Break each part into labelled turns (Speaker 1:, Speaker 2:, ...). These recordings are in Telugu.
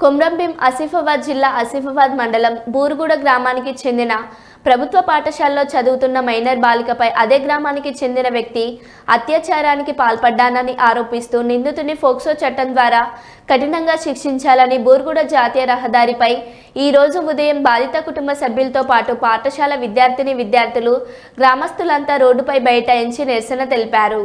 Speaker 1: కొమ్రంభీం ఆసిఫాబాద్ జిల్లా ఆసిఫాబాద్ మండలం బూరుగుడ గ్రామానికి చెందిన ప్రభుత్వ పాఠశాలలో చదువుతున్న మైనర్ బాలికపై అదే గ్రామానికి చెందిన వ్యక్తి అత్యాచారానికి పాల్పడ్డానని ఆరోపిస్తూ నిందితుని ఫోక్సో చట్టం ద్వారా కఠినంగా శిక్షించాలని బూరుగుడ జాతీయ రహదారిపై ఈ రోజు ఉదయం బాధిత కుటుంబ సభ్యులతో పాటు పాఠశాల విద్యార్థిని విద్యార్థులు గ్రామస్తులంతా రోడ్డుపై బైఠాయించి నిరసన తెలిపారు.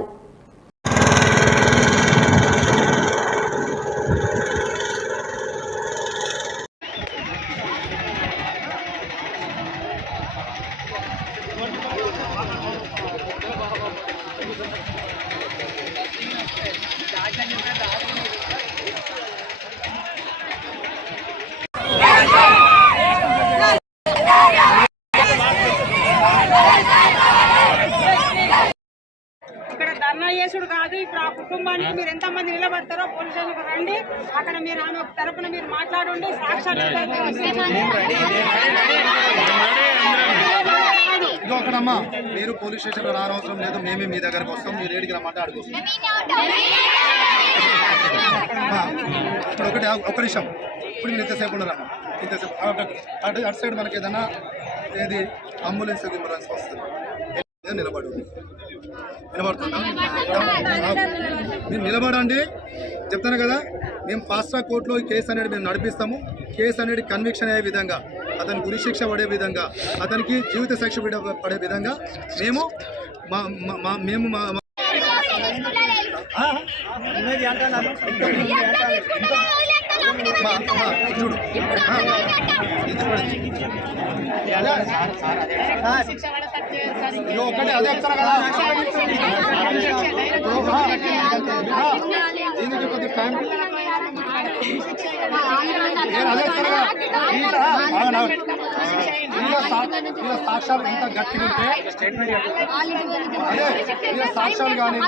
Speaker 2: చేసుడు కాదు ఇప్పుడు ఆ కుటుంబానికి మీరు ఎంతమంది నిలబడతారో పోలీస్ స్టేషన్కి రండి అక్కడ మీరు ఆమె తరపున మీరు మాట్లాడండి సాక్ష్యాలు
Speaker 3: అమ్మా మీరు పోలీస్ స్టేషన్లో రానవసరం లేదు మేమే మీ దగ్గరకు వస్తాం మీరు ఏడికి రమ్మంటే అడుగు ఇప్పుడు ఒకటి ఒక నిమిషం. ఇప్పుడు మీరు ఇంతసేపు ఉండరమ్మా ఇంతసేపు అటు అటు అటు సైడ్ మనకి ఏదైనా ఏది అంబులెన్స్ అంబులెన్స్ వస్తుంది. నిలబడు నిలబడుతున్నా మీరు నిలబడండి. చెప్తాను కదా మేము ఫాస్ట్ ట్రాక్ కోర్టులో ఈ కేసు అనేది మేము నడిపిస్తాము. కేసు అనేది కన్విక్షన్ అయ్యే విధంగా. అతని గురిశిక్ష పడే విధంగా అతనికి జీవిత శిక్ష పడే- పడే విధంగా మేము మా మా- మేము మా మా- చూడు అదే చెప్తారా కదా దీనికి టైం సాక్ష్యాలు ఎంత గట్టిగా ఉంటే అదే సాక్ష్యాలు కానీ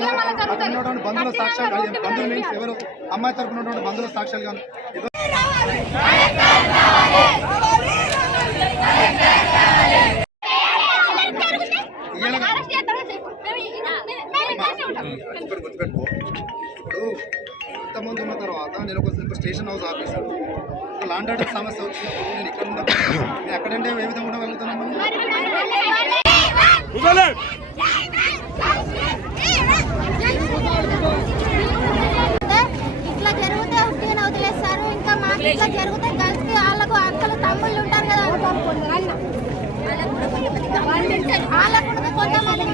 Speaker 3: ఉన్నటువంటి బంధువుల సాక్ష్యాలు కానీ బంధువులు మీన్స్ ఎవరు అమ్మాయి తరపున ఉన్నటువంటి బంధువుల సాక్ష్యాలు కానీ ఇప్పుడు ఇంతమంది ఉన్న తర్వాత నేను ఒక ఒక స్టేషన్ హౌస్ ఆఫీసర్. ఒక లాండ్ ఆర్డర్ సమస్య వచ్చినప్పుడు నేను ఇక్కడ ఉన్నప్పుడు ఎక్కడంటే ఏ విధంగా ఉండగలుగుతున్నాను
Speaker 4: ఇట్లా జరిగితే వదిలేస్తారు ఇంకా మాకు ఇట్లా జరిగితే వాళ్ళకు అక్కలు తమ్ముళ్ళు ఉంటారు కదా కొంతమంది ఉంటారు కదా